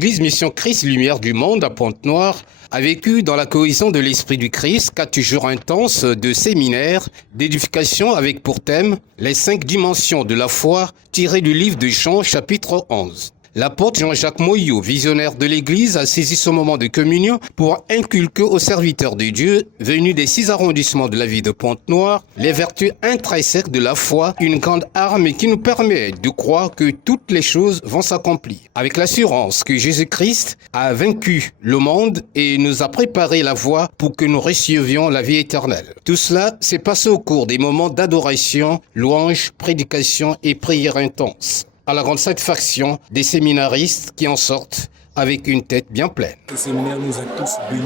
l'église Mission Christ Lumière du Monde à Pointe-Noire a vécu dans la cohésion de l'Esprit du Christ 4 jours intenses de séminaires, d'édification avec pour thème les 5 dimensions de la foi tirées du livre de Jean chapitre 11. L'apôtre Jean-Jacques Moyau, visionnaire de l'Église, a saisi ce moment de communion pour inculquer aux serviteurs de Dieu, venus des 6 arrondissements de la ville de Pointe-Noire, les vertus intrinsèques de la foi, une grande arme qui nous permet de croire que toutes les choses vont s'accomplir. Avec l'assurance que Jésus-Christ a vaincu le monde et nous a préparé la voie pour que nous recevions la vie éternelle. Tout cela s'est passé au cours des moments d'adoration, louange, prédication et prière intense, à la grande satisfaction des séminaristes qui en sortent avec une tête bien pleine. Ce séminaire nous a tous bénis,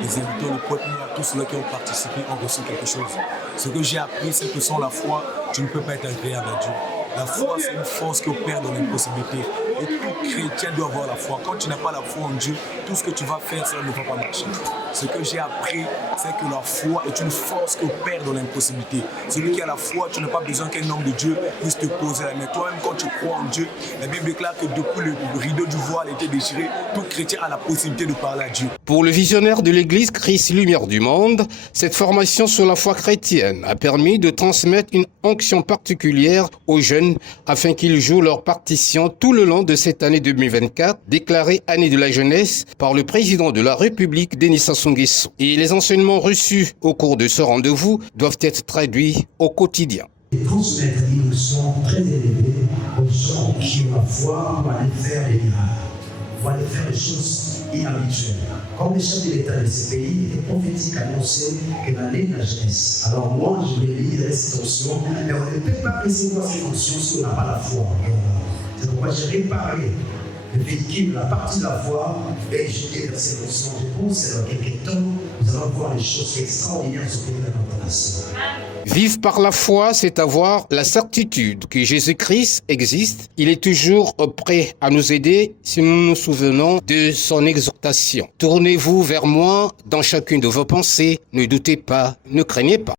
les invités, le peuple, tous ceux qui ont participé ont reçu quelque chose. Ce que j'ai appris, c'est que sans la foi, tu ne peux pas être agréable à Dieu. La foi, c'est une force qui opère dans l'impossibilité. Et tout chrétien doit avoir la foi. Quand tu n'as pas la foi en Dieu, tout ce que tu vas faire, ça ne va pas marcher. Ce que j'ai appris, c'est que la foi est une force qui opère dans l'impossibilité. Celui qui a la foi, tu n'as pas besoin qu'un homme de Dieu puisse te poser la main. Toi-même, quand tu crois en Dieu, la Bible déclare que depuis le rideau du voile était déchiré, tout chrétien a la possibilité de parler à Dieu. Pour le visionnaire de l'Église Christ Lumière du Monde, cette formation sur la foi chrétienne a permis de transmettre une onction particulière aux jeunes afin qu'ils jouent leur partition tout le long de cette année 2024, déclarée année de la jeunesse par le président de la République, Denis Sassou Nguesso. Et les enseignements reçus au cours de ce rendez-vous doivent être traduits au quotidien. Et transmettre une leçon très élevée aux gens qui ont la foi pour aller faire des miracles, pour aller faire des choses inhabituelles. Comme le chef de l'État de ce pays était prophétique annoncé que l'année de la jeunesse. Alors moi, je vais lire cette option, mais on ne peut pas recevoir cette option si on n'a pas la foi. C'est pourquoi j'ai réparé le véhicule, la partie de la foi, et je vais vers cette option. Je pense que dans quelques temps, nous allons voir les choses extraordinaires se produire dans notre nation. Vivre par la foi, c'est avoir la certitude que Jésus-Christ existe. Il est toujours prêt à nous aider si nous nous souvenons de son exhortation. Tournez-vous vers moi dans chacune de vos pensées. Ne doutez pas, ne craignez pas.